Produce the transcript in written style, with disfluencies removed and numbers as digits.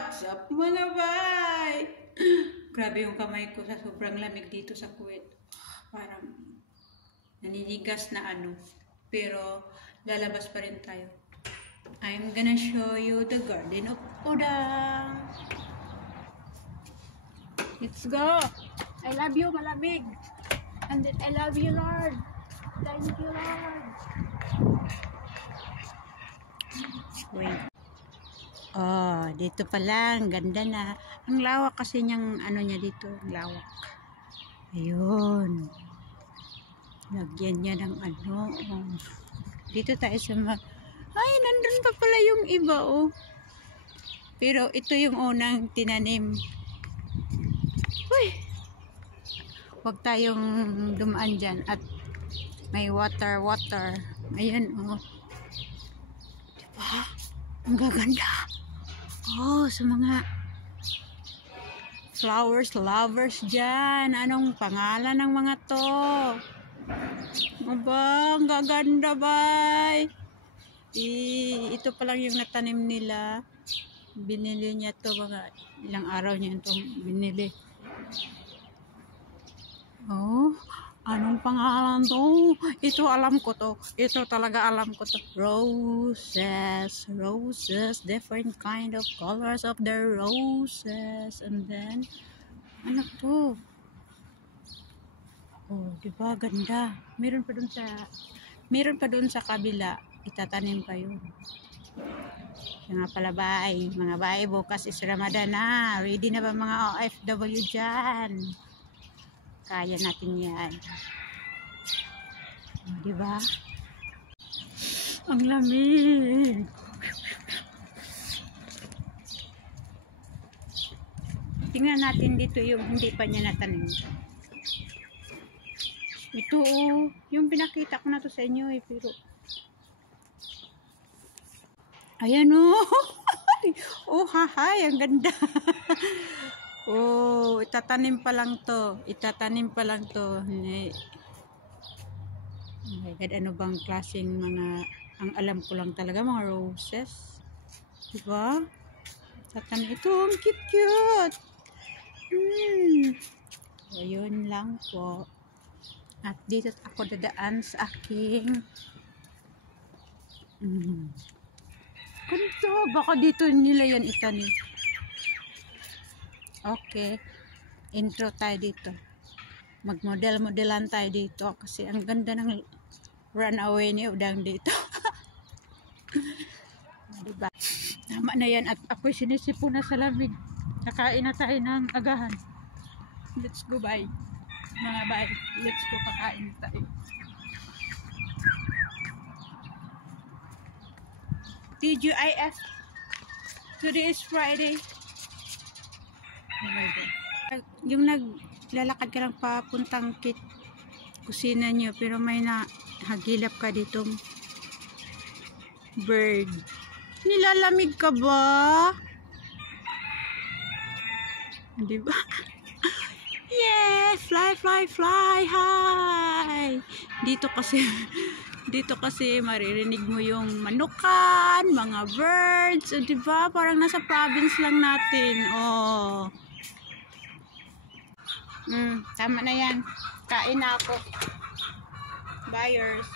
What's up mga bay? Grabe yung kamay ko sa sobrang lamig dito sa Kuwait. Parang naninigas na ano. Pero lalabas pa rin tayo. I'm gonna show you the Garden of Udang. Let's go! I love you, malamig. And then I love you, Lord. Thank you, Lord. Wait. Oh, dito pa lang, ganda na. Ang lawak kasi niyang ano niya dito, lawak. Ayun. Lagyan niya ng ano. Oh. Dito tayo sa ay, nandun pa pala yung iba, oh. Pero ito yung unang tinanim. Uy! Huwag tayong dumaan dyan at may water. Ayan, oh. Diba? Ang gaganda. Oh, sa mga flowers lovers dyan. Anong pangalan ng mga to? Aba, ang gaganda, bay. Ito pa lang yung natanim nila. Binili niya to mga ilang araw niya itong binili. Oh, anong pangalan to? Ito alam ko to. Ito talaga alam ko to. Roses. Different kind of colors of the roses. And then, ano to? Oh, diba? Ganda. Meron pa dun sa kabila. Itatanim pa yun. Kaya nga pala, mga bay, bukas is Ramadan na. Ready na ba mga OFW dyan? Kaya natin yan. Diba? Ang lamig. Tingnan natin dito yung hindi pa niya natanim. Ito, yung pinakita ko na to sa inyo pero ayan, oh, hahay, ang ganda. Oh, itatanim pa lang to. Oh my God, ano bang klaseng mga, ang alam ko lang talaga, mga roses. Diba? Tatanim ito, ang cute. So, yun lang po. At dito ako dadaan sa aking ganito, baka dito nila yan itanim. Okay, intro tayo dito. Magmodel-modelan tayo dito kasi ang ganda ng runaway ni Udang dito. Diba? Tama na yan at ako'y sinisipo na sa lamig. Kakain na tayo ng agahan. Let's go, bye. Mga bye. Let's go, kakain tayo. TGIF. Today is Friday. Oh my God. Yung naglalakad ka lang papuntang kusina nyo pero may nahagilap ka ditong bird. Nilalamig ka ba? Diba? Yes! Fly high! Dito kasi maririnig mo yung manukan, mga birds, o diba? Parang nasa province lang natin. Oh. Tama na yan. Kain na ako. Buyers.